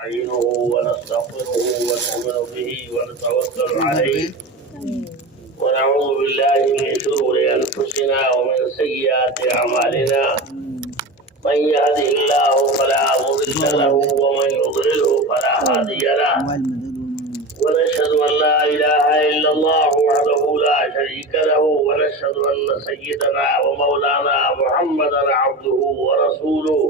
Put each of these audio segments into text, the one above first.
نستعينه ونستغفره ونؤمن به ونتوكل عليه ونعوذ بالله من شرور أنفسنا ومن سيئات أعمالنا من يهده الله فلا مضل له ومن يضلله فلا هادي له ونشهد أن لا إله إلا الله وحده لا شريك له ونشهد أن سيدنا ومولانا محمدا عبده ورسوله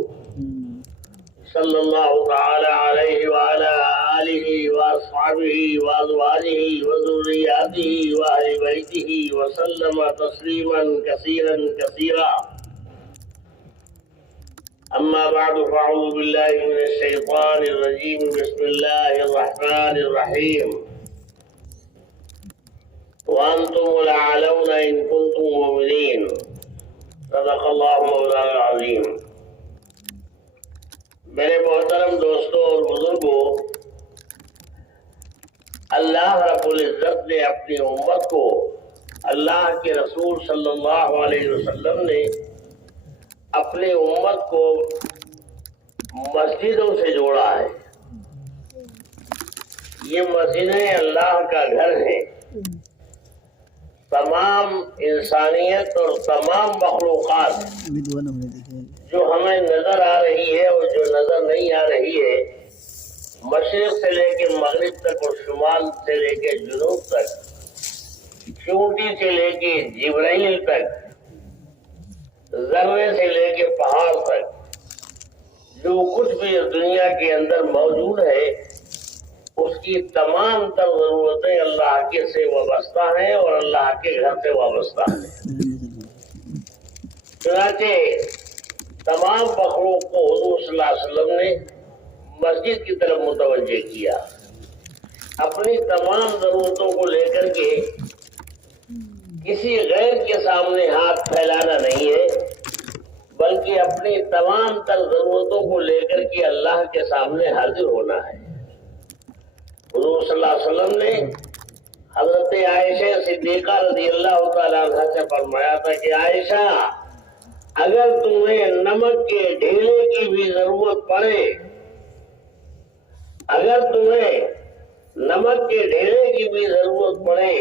صلى الله تعالى عليه وعلى آله وأصحابه وأزواجه وذرياته وأهل بيته وسلم تسليما كثيرا كثيرا. أما بعد فأعوذ بالله من الشيطان الرجيم. بسم الله الرحمن الرحيم. وأنتم الأعلون إن كنتم مؤمنين. صدق الله مولانا العظيم. میرے محترم دوستوں اور بزرگوں، اللہ رب العزت نے اپنی امت کو اللہ کے رسول صلی اللہ علیہ وسلم نے اپنی امت کو مسجدوں سے جوڑا ہے. یہ مسجدیں اللہ کا گھر ہیں. تمام انسانیت اور تمام مخلوقات جو ہمیں نظر آ رہی ہے اور جو نظر نہیں آ رہی ہے، مشرق سے لے کے مغرب تک اور شمال سے لے کے جنوب تک، چونٹی سے لے کے جبرائیل تک، ذرے سے لے کے پہاڑ تک، جو کچھ بھی اس دنیا کے اندر موجود ہے اس کی تمام تر ضرورتیں اللہ کے سے وابستہ ہیں اور اللہ کے گھر سے وابستہ ہیں. چنانچہ تمام مخلوق کو حضور صلی اللہ علیہ وسلم نے مسجد کی طرف متوجہ کیا. اپنی تمام ضرورتوں کو لے کر کے کسی غیر کے سامنے ہاتھ پھیلانا نہیں ہے، بلکہ اپنی تمام تر ضرورتوں کو لے کر کے اللہ کے سامنے حاضر ہونا ہے. حضور صلی اللہ علیہ وسلم نے حضرت عائشہ صدیقہ رضی اللہ تعالیٰ عنہ سے فرمایا تھا کہ عائشہ، اگر تمہیں نمک کے ڈھیلے کی بھی ضرورت پڑے، اگر تمہیں نمک کے ڈھیلے کی بھی ضرورت پڑے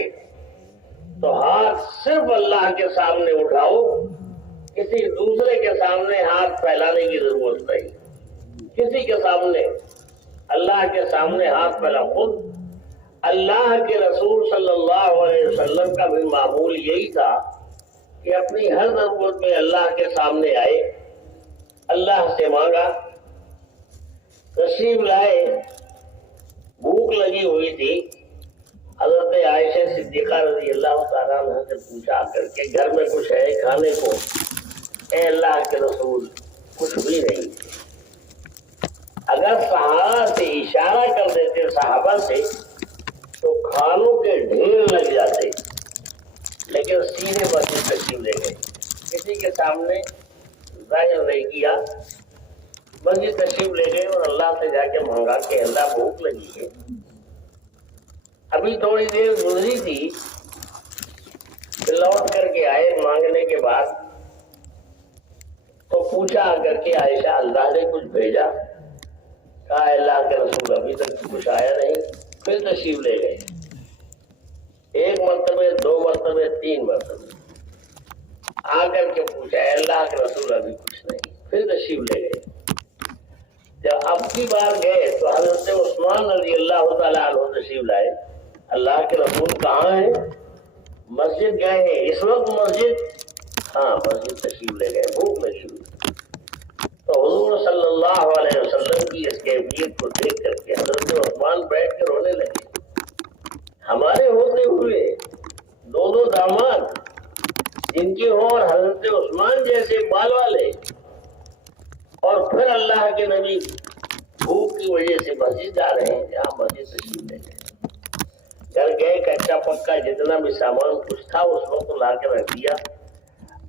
تو ہاتھ صرف اللہ کے سامنے اٹھاؤ، کسی دوسرے کے سامنے ہاتھ پھیلانے کی ضرورت نہیں. کسی کے سامنے، اللہ کے سامنے ہاتھ پھیلا. خود اللہ کے رسول صلی اللہ علیہ وسلم کا بھی معمول یہی تھا کہ اپنی ہر ضرورت میں اللہ کے سامنے آئے، اللہ سے مانگا، تشریف لائے. بھوک لگی ہوئی تھی، حضرت عائشہ صدیقہ رضی اللہ تعالیٰ عنہ سے پوچھا کر کے گھر میں کچھ ہے کھانے کو؟ اے اللہ کے رسول، کچھ بھی نہیں. اگر صحابہ سے اشارہ کر دیتے صحابہ سے تو کھانوں کے ڈھیر لگ جاتے، لیکن سیدھے مسجد تشریف لے گئے. کسی کے سامنے ظاہر نہیں کیا، مسجد تشریف لے گئے اور اللہ سے جا کے مانگا کہ اللہ بھوک لگی ہے. ابھی تھوڑی دیر گزری تھی، لوٹ کر کے آئے مانگنے کے بعد تو پوچھا کر کے عائشہ، اللہ نے کچھ بھیجا؟ کہا اللہ کے رسول ابھی تک کچھ آیا نہیں. پھر تشریف لے گئے. ایک مرتبہ، دو مرتبہ، تین مرتبہ آ کر کے پوچھا اے اللہ کے رسول ابھی کچھ نہیں. پھر تشریف لے گئے. جب اب کی بار گئے تو حضرت عثمان رضی اللہ تعالیٰ عنہ تشریف لائے. اللہ کے رسول کہاں ہیں؟ مسجد گئے ہیں. اس وقت مسجد؟ ہاں مسجد تشریف لے گئے. بھوک میں شروع. تو حضور صلی اللہ علیہ وسلم کی اس کیفیت کو دیکھ کر کے حضرت عثمان بیٹھ کے رونے لگے. ہمارے ہوتے ہوئے دو داماد جن کی ہوں اور حضرت عثمان جیسے بال والے، اور پھر اللہ کے نبی بھوک کی وجہ سے مسجد جا رہے ہیں جہاں مسجد تشریف لے گئے. گھر گئے، کچا پکا جتنا بھی سامان کچھ تھا اس وقت لا کے رکھ دیا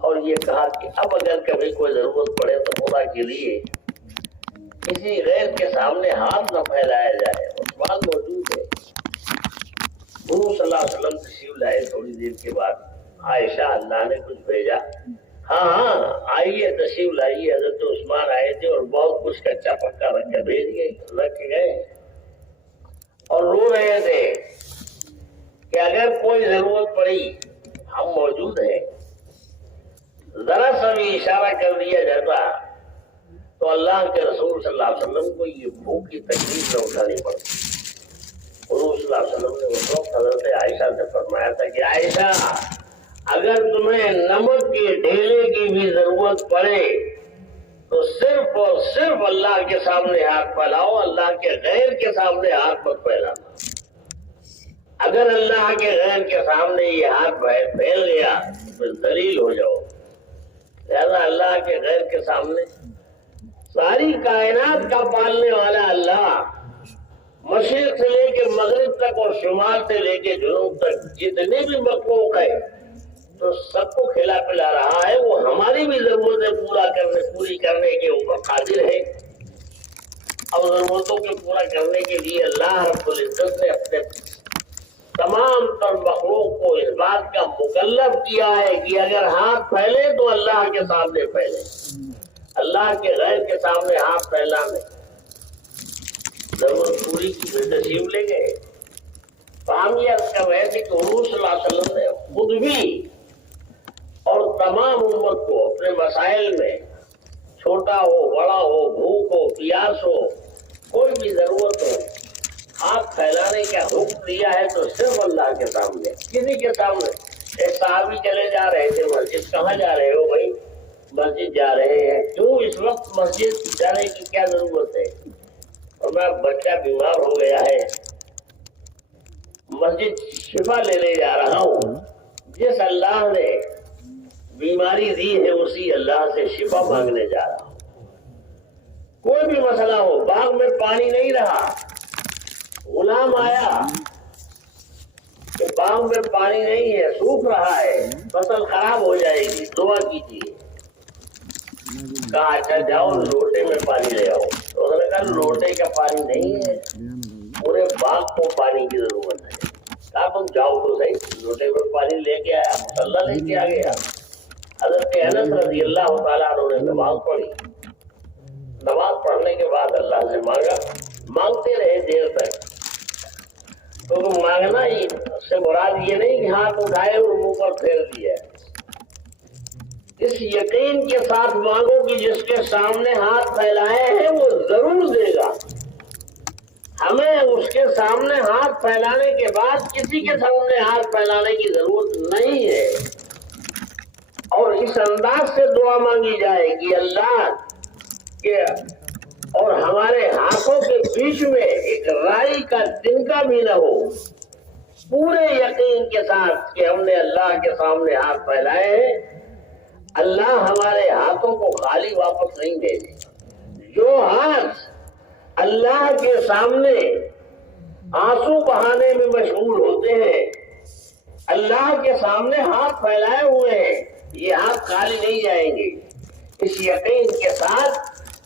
اور یہ کہا کہ اب اگر کبھی کوئی ضرورت پڑے تو خدا کے لیے کسی غیر کے سامنے ہاتھ نہ پھیلایا جائے. عثمان موجود ہے. حضور صلی اللہ علیہ وسلم تشریف لائے. تھوڑی دیر کے بعد عائشہ، اللہ نے کچھ بھیجا؟ ہاں ہاں آئیے تشریف لائیے. حضرت عثمان آئے تھے اور بہت کچھ کچا پکا رکھ کے بھیج گئے, رکھ کے گئے اور رو رہے تھے کہ اگر کوئی ضرورت پڑی ہم موجود ہیں. ذرا سا بھی اشارہ کر دیا جاتا تو اللہ کے رسول صلی اللہ علیہ وسلم کو یہ بھوک کی تکلیف نہ اٹھانی پڑتی. حضور صلی اللہ علیہ وسلم نے اس وقت حضرت عائشہ سے فرمایا تھا کہ عائشہ اگر تمہیں نمک کے ڈھیلے کی بھی ضرورت پڑے تو صرف اور صرف اللہ کے سامنے ہاتھ پھیلاؤ, اللہ کے غیر کے سامنے ہاتھ مت پھیلانا. اگر اللہ کے غیر کے سامنے یہ ہاتھ پھیل گیا تو ذلیل ہو جاؤ. لہذا اللہ کے غیر کے سامنے ساری کائنات کا پالنے والا اللہ, مشرق سے لے کے مغرب تک اور شمال سے لے کے جنوب تک جتنے بھی مخلوق ہے تو سب کو کھلا پلا رہا ہے. وہ ہماری بھی ضرورتیں پوری کرنے کے اوپر قادر ہے. اب ضرورتوں کے پورا کرنے کے لیے اللہ رب العزت نے اپنے تمام تر مخلوق کو اس بات کا مکلف کیا ہے کہ اگر ہاتھ پھیلے تو اللہ کے سامنے پھیلے, اللہ کے غیر کے سامنے ہاتھ پھیلانے. ضرورت پوری کی تشریف لے گئے. ہم یہ عرض کر رہے تھے کہ حضور صلی اللہ علیہ وسلم نے خود بھی اور تمام امت کو اپنے مسائل میں, چھوٹا ہو بڑا ہو, بھوک ہو پیاس ہو, کوئی بھی ضرورت ہو, ہاتھ پھیلانے کا حکم دیا ہے تو صرف اللہ کے سامنے, کسی کے سامنے. ایک صحابی چلے جا رہے تھے مسجد. کہاں جا رہے ہو بھائی؟ مسجد جا رہے ہیں. کیوں اس وقت مسجد جانے کی کیا ضرورت ہے؟ اور میں بچہ بیمار ہو گیا ہے, مسجد شفا لینے جا رہا ہوں. جس اللہ نے بیماری دی ہے اسی اللہ سے شفا مانگنے جا رہا ہوں. کوئی بھی مسئلہ ہو, باغ میں پانی نہیں رہا, غلام آیا کہ باغ میں پانی نہیں ہے, سوکھ رہا ہے, فصل خراب ہو جائے گی, دعا کیجیے. کہا اچھا جاؤ لوٹے میں پانی لے آؤ. تو انہوں نے کہا لوٹے کا پانی نہیں ہے, پورے باغ کو پانی کی ضرورت ہے. کہا تم جاؤ تو صحیح. لوٹے میں پانی لے کے آیا, مسلح لے کے آ گیا. حضرت انس رضی اللہ تعالیٰ عنہ نے نماز پڑھی. نماز پڑھنے کے بعد اللہ سے مانگا. مانگتے رہے دیر تک. تو مانگنا ہی سے مراد یہ نہیں کہ ہاتھ اٹھائے اور منہ پر پھیر دیا. اس یقین کے ساتھ مانگو کہ جس کے سامنے ہاتھ پھیلائے ہیں وہ ضرور دے گا. ہمیں اس کے سامنے ہاتھ پھیلانے کے بعد کسی کے سامنے ہاتھ پھیلانے کی ضرورت نہیں ہے. اور اس انداز سے دعا مانگی جائے کہ اللہ کے اور ہمارے ہاتھوں کے بیچ میں ایک رائی کا تنکا بھی نہ ہو. پورے یقین کے ساتھ کہ ہم نے اللہ کے سامنے ہاتھ پھیلائے ہیں, اللہ ہمارے ہاتھوں کو خالی واپس نہیں دے گے. جو ہاتھ اللہ کے سامنے آنسو بہانے میں مشغول ہوتے ہیں, اللہ کے سامنے ہاتھ پھیلائے ہوئے ہیں, یہ ہاتھ خالی نہیں جائیں گے. اس یقین کے ساتھ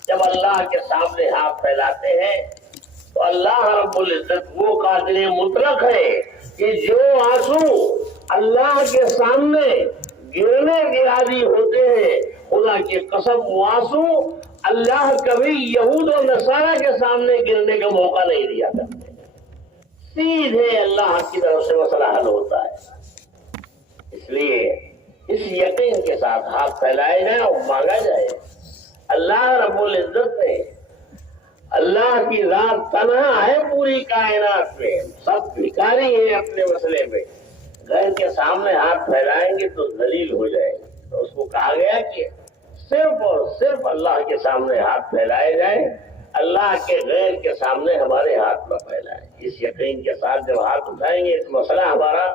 جب اللہ کے سامنے ہاتھ پھیلاتے ہیں تو اللہ رب العزت وہ قادر مطلق ہے کہ جو آنسو اللہ کے سامنے گرنے کے عادی ہوتے ہیں, خدا کی قسم وہ آنسو اللہ کبھی یہود و نصارہ کے سامنے گرنے کا موقع نہیں دیا کرتے. سیدھے اللہ کی طرف سے مسئلہ حل ہوتا ہے. اس لیے اس یقین کے ساتھ ہاتھ پھیلائے جائیں اور مانگا جائے. اللہ رب العزت نے, اللہ کی ذات تنہا ہے پوری کائنات میں, سب بھکاری ہیں اپنے مسئلے میں. غیر کے سامنے ہاتھ پھیلائیں گے تو ذلیل ہو جائیں گے. تو اس کو کہا گیا کہ صرف اور صرف اللہ کے سامنے ہاتھ پھیلائے جائیں, اللہ کے غیر کے سامنے ہمارے ہاتھ نہ پھیلائیں. اس یقین کے ساتھ جب ہاتھ اٹھائیں گے اس مسئلہ ہمارا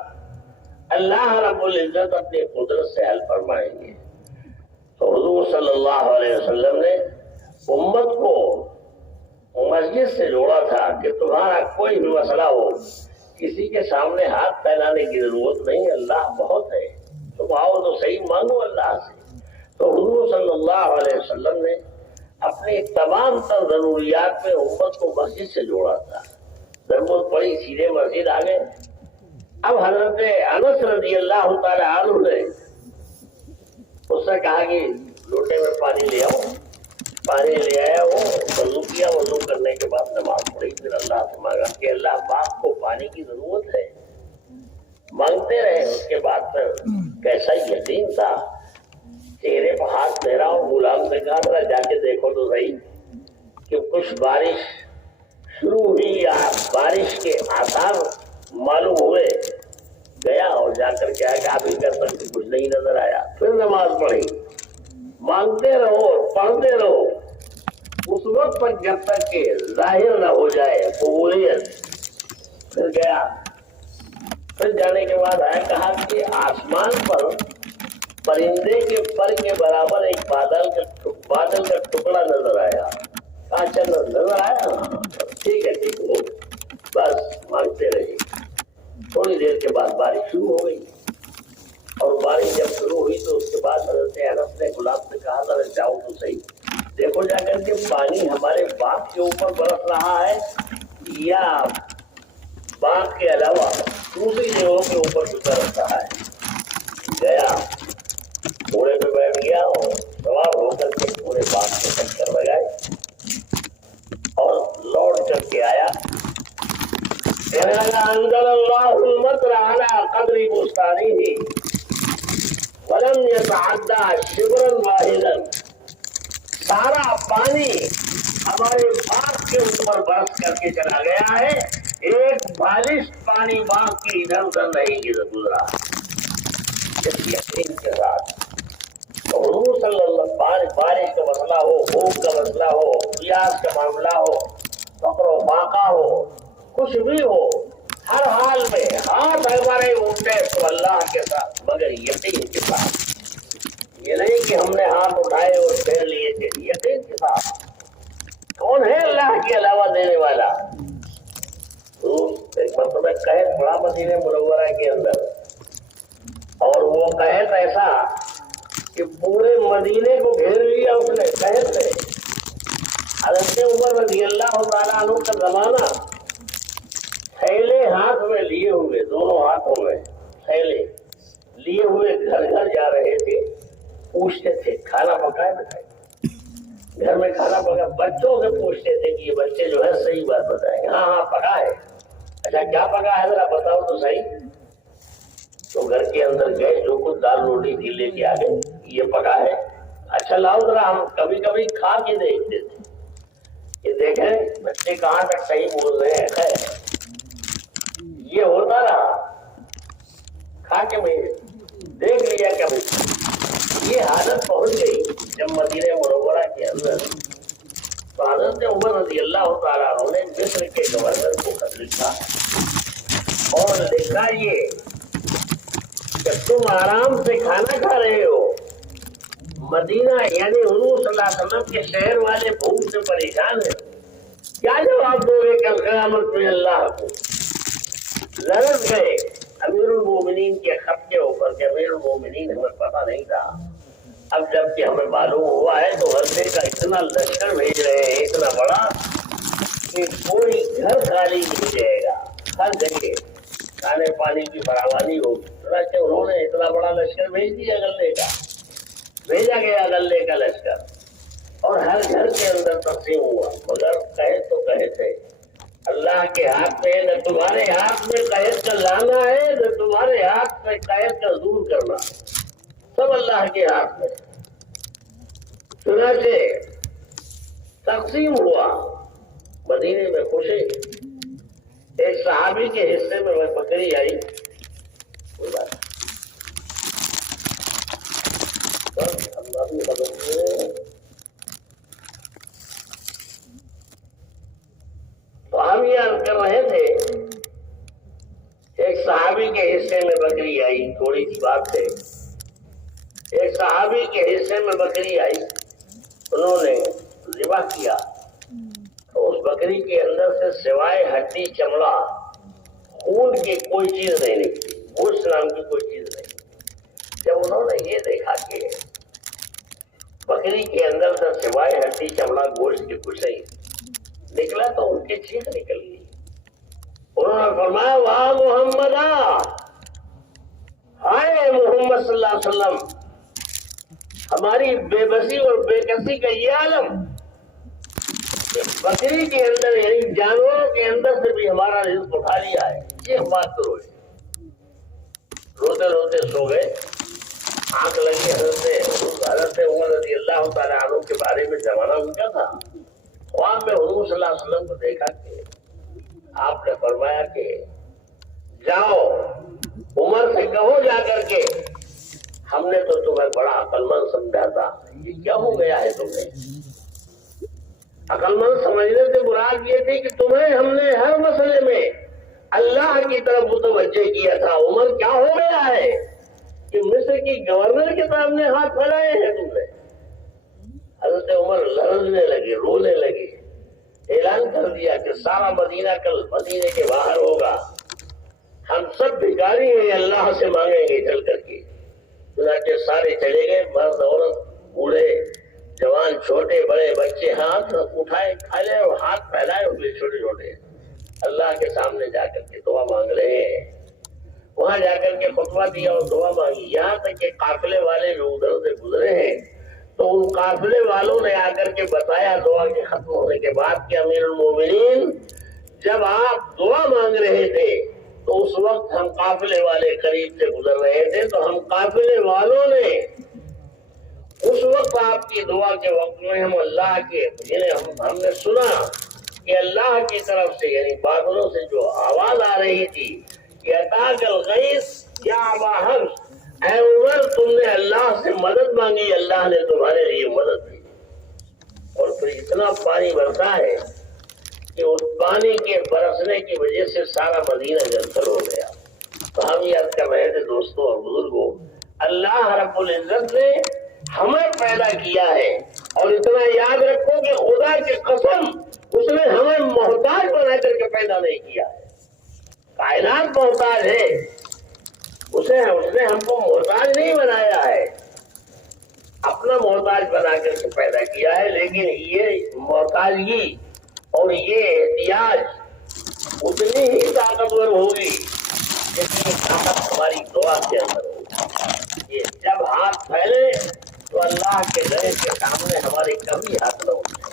اللہ رب العزت اپنی قدرت سے حل فرمائیں گے. تو حضور صلی اللہ علیہ وسلم نے امت کو مسجد سے جوڑا تھا کہ تمہارا کوئی بھی مسئلہ ہو کسی کے سامنے ہاتھ پھیلانے کی ضرورت نہیں, اللہ بہت ہے. تم آؤ تو صحیح مانگو اللہ سے. تو حضور صلی اللہ علیہ وسلم نے اپنی تمام تر ضروریات میں امت کو مسجد سے جوڑا تھا. ضرورت پڑی سیدھے مسجد آ گئے. اب حضرت انس رضی اللہ تعالی عنہ نے اس نے کہا کہ لوٹے میں پانی لے آؤ. پانی لے آیا, وہ وضو کیا, وضو کرنے کے بعد نماز پڑھی, پھر اللہ سے مانگا کہ اللہ باغ کو پانی کی ضرورت ہے. مانگتے رہے. اس کے بعد پھر کیسا یقین تھا, چہرے پہ ہاتھ پھیرا اور غلام سے کہا ذرا جا کے دیکھو تو صحیح کہ کچھ بارش شروع ہوئی یا بارش کے آثار معلوم ہوئے. گیا اور جا کر کے آیا کہ ابھی کر سکتے کچھ نہیں نظر آیا. پھر نماز پڑھی. مانگتے رہو اور پڑھتے رہو اس وقت تک جب تک کہ ظاہر نہ ہو جائے قبولیت. پھر گیا. پھر جانے کے بعد آیا, کہا کہ آسمان پر پرندے کے پر کے برابر ایک بادل کا ٹکڑا نظر آیا. اچھا نظر آیا, ٹھیک ہے ٹھیک ہو. بس مانگتے رہے. تھوڑی دیر کے بعد بارش شروع ہو گئی, اور بارش جب شروع ہوئی تو اس کے بعد حضرت انس نے غلام سے کہا ذرا جاؤ تو صحیح, دیکھو جا کر کے پانی ہمارے باغ کے اوپر برس رہا ہے یا باغ کے علاوہ دوسری جگہوں کے اوپر بھی برس رہا ہے. گیا, گھوڑے پہ بیٹھ گیا اور سوار ہو کر کے پورے باغ کے چکر لگائے اور لوٹ کر کے آیا. کہنے لگا انزل اللہ المطر علی قدر بستانہ ولم يتعدى شبرا واحدا. سارا پانی ہمارے باغ کے اوپر برس کر کے چلا گیا ہے, ایک بالش پانی باغ کی ادھر ادھر نہیں گزرا. اس یقین کے ساتھ حضور صلی اللہ علیہ وسلم بارش کا مسئلہ ہو, بھوک کا مسئلہ ہو, پیاس کا معاملہ ہو, فقر و فاقہ ہو, کچھ بھی ہو, ہر حال میں ہاتھ ہمارے اٹھے تو اللہ کے ساتھ مگر یقین کے ساتھ. یہ نہیں کہ ہم نے ہاتھ اٹھائے اور پھیر لیے تھے. یقین کے ساتھ کون ہے اللہ کے علاوہ دینے والا. ایک مرتبہ قحط پڑا مدینہ منورہ کے اندر, اور وہ قحط ایسا کہ پورے مدینے کو گھیر لیا اس نے قحط سے. حضرت عمر رضی اللہ تعالیٰ عنہ کا زمانہ, تھیلے ہاتھ میں لیے ہوئے, دونوں ہاتھوں میں تھیلے لیے ہوئے گھر گھر جا رہے تھے. پوچھتے تھے کھانا پکائے بتائے, گھر میں کھانا پکا. بچوں سے پوچھتے تھے کہ یہ بچے جو ہے صحیح بات بتائیں. ہاں ہاں پکا ہے. اچھا کیا پکا ہے ذرا بتاؤ تو صحیح. تو گھر کے اندر گئے, جو کچھ دال روٹی تھی لے کے آ گئے, یہ پکا ہے. اچھا لاؤ ذرا ہم کبھی کبھی کھا کے دیکھتے تھے کہ دیکھیں بچے کہاں تک صحیح بول رہے ہیں. یہ ہوتا رہا, کھا کے میں دیکھ لیا کبھی. یہ حالت پہنچ گئی جب مدینہ منورہ کے اندر تو حضرت عمر رضی اللہ تعالیٰ عنہ نے مصر کے گورنر کو خط لکھا اور لکھا یہ کہ تم آرام سے کھانا کھا رہے ہو, مدینہ یعنی حضور صلی اللہ علیہ وسلم کے شہر والے بھوک سے پریشان ہیں. کیا جواب دو گے کل قیامت میں اللہ کو. لرز گئے امیر المومنین کے خط کے اوپر کہ امیر المومنین ہمیں پتہ نہیں تھا, اب جب کہ ہمیں معلوم ہوا ہے تو غزے کا اتنا لشکر بھیج رہے ہیں اتنا بڑا کہ کوئی گھر خالی نہیں جائے گا, ہر جگہ کھانے پانی کی فراوانی ہوگی. چنانچہ انہوں نے اتنا بڑا لشکر بھیج دیا غلے کا, بھیجا گیا غلے کا لشکر اور ہر گھر کے اندر تقسیم ہوا. مگر قحط تو قحط ہے, اللہ کے ہاتھ میں, نہ تمہارے ہاتھ میں قحط کا لانا ہے نہ تمہارے ہاتھ میں قحط کا دور کرنا, سب اللہ کے ہاتھ میں. چنانچہ تقسیم ہوا. مدینے میں خوشی. ایک صحابی کے حصے میں بکری آئی, کوئی بات تو ہم یہ عرض کر رہے تھے, ایک صحابی کے حصے میں بکری آئی. تھوڑی سی بات ہے, ایک صحابی کے حصے میں بکری آئی, انہوں نے ذبح کیا تو اس بکری کے اندر سے سوائے ہڈی چمڑا خون کی کوئی چیز نہیں نکلی, گوشت نام کی کوئی چیز نہیں. جب انہوں نے یہ دیکھا کہ بکری کے اندر سے سوائے ہڈی چمڑا گوشت کی کچھ نہیں نکلا تو ان کی چیخ نکل گئی. انہوں نے فرمایا واہ محمد, ہائے محمد صلی اللہ علیہ وسلم, ہماری بے بسی اور بے کسی کا یہ عالم کہ بکری کے اندر یعنی جانوروں کے اندر سے بھی ہمارا رزق اٹھا لیا ہے. یہ بات کرو. روتے روتے سو گئے. آنکھ لگی حضرت عمر رضی اللہ تعالیٰ عنہ کے بارے میں زمانہ ان کا تھا. خواب میں حضور صلی اللہ علیہ وسلم کو دیکھا کہ آپ نے فرمایا کہ جاؤ عمر سے کہو جا کر کے ہم نے تو تمہیں بڑا عقل مند سمجھا تھا, یہ کیا ہو گیا ہے تمہیں؟ عقل مند سمجھنے سے مراد یہ تھی کہ تمہیں ہم نے ہر مسئلے میں اللہ کی طرف متوجہ کیا تھا. عمر کیا ہو گیا ہے کہ مصر کی گورنر کے سامنے ہاتھ پھیلائے ہیں تم نے؟ حضرت عمر لرزنے لگے, رونے لگے. اعلان کر دیا کہ سارا مدینہ کل مدینے کے باہر ہوگا, ہم سب بھکاری ہیں, اللہ سے مانگیں گے چل کر کے. چنانچہ سارے چلے گئے, مرد عورت بوڑھے جوان چھوٹے بڑے بچے ہاتھ اٹھائے کھالے اور ہاتھ پھیلائے ہوئے چھوٹے چھوٹے اللہ کے سامنے جا کر کے دعا مانگ رہے ہیں. وہاں جا کر کے خطبہ دیا اور دعا مانگی. یہاں تک کہ قافلے والے جو ادھر سے گزرے ہیں تو ان قافلے والوں نے آ کر کے بتایا دعا کے ختم ہونے کے بعد کہ امیر المومنین جب آپ دعا مانگ رہے تھے تو اس وقت ہم قافلے والے قریب سے گزر رہے تھے, تو ہم قافلے والوں نے اس وقت آپ کی دعا کے وقت میں ہم اللہ کے ہم نے سنا کہ اللہ کی طرف سے یعنی بادلوں سے جو آواز آ رہی تھی کہ اتاک الغیث یا ابا حفص, اے عمر تم نے اللہ سے مدد مانگی, اللہ نے تمہارے لیے مدد دی. اور پھر اتنا پانی برسا ہے کہ اس پانی کے برسنے کی وجہ سے سارا مدینہ جلسل ہو گیا. تو ہم یاد کر رہے تھے دوستوں اور بزرگوں, اللہ رب العزت نے ہمیں پیدا کیا ہے, اور اتنا یاد رکھو کہ خدا کی قسم اس نے ہمیں محتاج بنا کر کے پیدا نہیں کیا ہے. کائنات محتاج ہے, اس نے ہم کو محتاج نہیں بنایا ہے, اپنا محتاج بنا کر کے پیدا کیا ہے. لیکن یہ محتاجگی اور یہ احتیاج اتنی ہی طاقتور ہوگی جتنی طاقت ہماری دعا کے اندر ہوگی. یہ جب ہاتھ پھیلے تو اللہ کے گھر کے سامنے ہماری کبھی ہاتھ نہ اٹھے.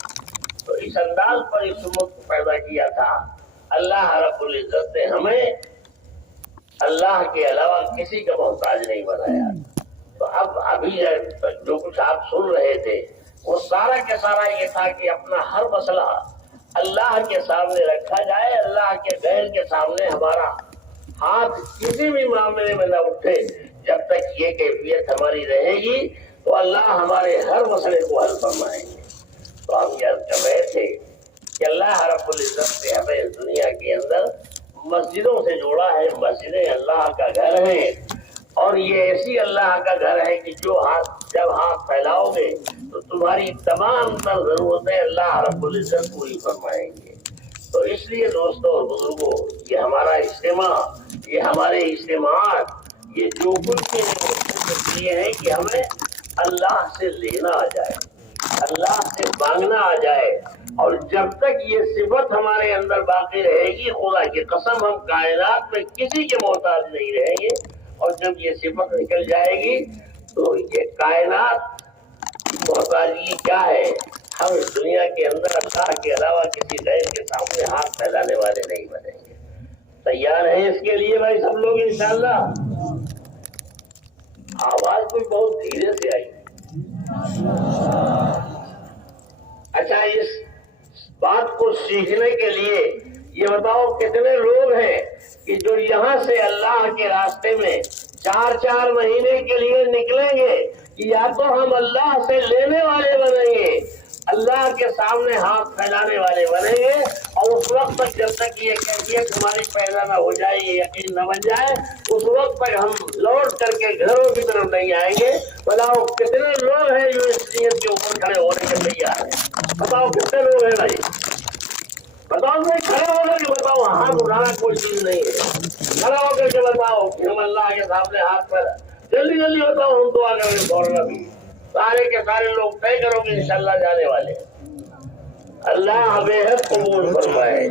تو اس انداز پر اس امت کو پیدا کیا تھا. اللہ رب العزت نے ہمیں اللہ کے علاوہ کسی کا محتاج نہیں بنایا. تو اب ابھی جو کچھ آپ سن رہے تھے وہ سارا کے سارا یہ تھا کہ اپنا ہر مسئلہ اللہ کے سامنے رکھا جائے, اللہ کے غیر کے سامنے ہمارا ہاتھ کسی بھی معاملے میں نہ اٹھے. جب تک یہ کیفیت ہماری رہے گی تو اللہ ہمارے ہر مسئلے کو حل فرمائیں گے. تو ہم یاد کر رہے تھے کہ اللہ رب العزت نے ہمیں اس دنیا کے اندر مسجدوں سے جوڑا ہے. مسجدیں اللہ کا گھر ہیں, اور یہ ایسی اللہ کا گھر ہے کہ جب ہاتھ پھیلاؤ گے تو تمہاری تمام تر ضرورتیں اللہ رب العزت پوری فرمائیں گے. تو اس لیے دوستوں اور بزرگوں, یہ ہمارا اجتماع, یہ ہمارے اجتماعات, یہ جو کچھ کے لیے ہے کہ ہمیں اللہ سے لینا آ جائے, اللہ سے مانگنا آ جائے. اور جب تک یہ صفت ہمارے اندر باقی رہے گی, خدا کی قسم ہم کائنات میں کسی کے محتاج نہیں رہیں گے. اور جب یہ صفت نکل جائے گی تو یہ کائنات محتاجی کیا ہے, ہم اس دنیا کے اندر اللہ کے علاوہ کسی غیر کے سامنے ہاتھ پھیلانے والے نہیں بنیں گے. تیار ہیں اس کے لیے بھائی سب لوگ انشاءاللہ؟ آواز کوئی بہت دھیرے سے آئی. اچھا, اس بات کو سیکھنے کے لیے یہ بتاؤ کتنے لوگ ہیں کہ جو یہاں سے اللہ کے راستے میں 4 مہینے کے لیے نکلیں گے, یا تو ہم اللہ سے لینے والے بنیں گے, اللہ کے سامنے ہاتھ پھیلانے والے بنیں گے, اور اس وقت تک جب تک یہ کیفیت ہماری پیدا نہ ہو جائے, یہ یقین نہ بن جائے, اس وقت تک ہم لوٹ کر کے گھروں کی طرف نہیں آئیں گے. بتاؤ کتنے لوگ ہیں جو اس نیت کے اوپر کھڑے ہونے کے تیار ہیں؟ بتاؤ کتنے لوگ ہیں بھائی؟ بتاؤ بھائی, کھڑے ہو کر کے بتاؤ. ہاتھ اٹھانا کوئی چیز نہیں ہے, کھڑے ہو کر کے بتاؤ کہ ہم اللہ کے سامنے ہاتھ پر جلدی جلدی بتاؤ. ہم دعا کریں گے فوراً, ابھی سارے کے سارے لوگ طے کرو گے انشاءاللہ جانے والے. اللہ بے حد قبول فرمائے.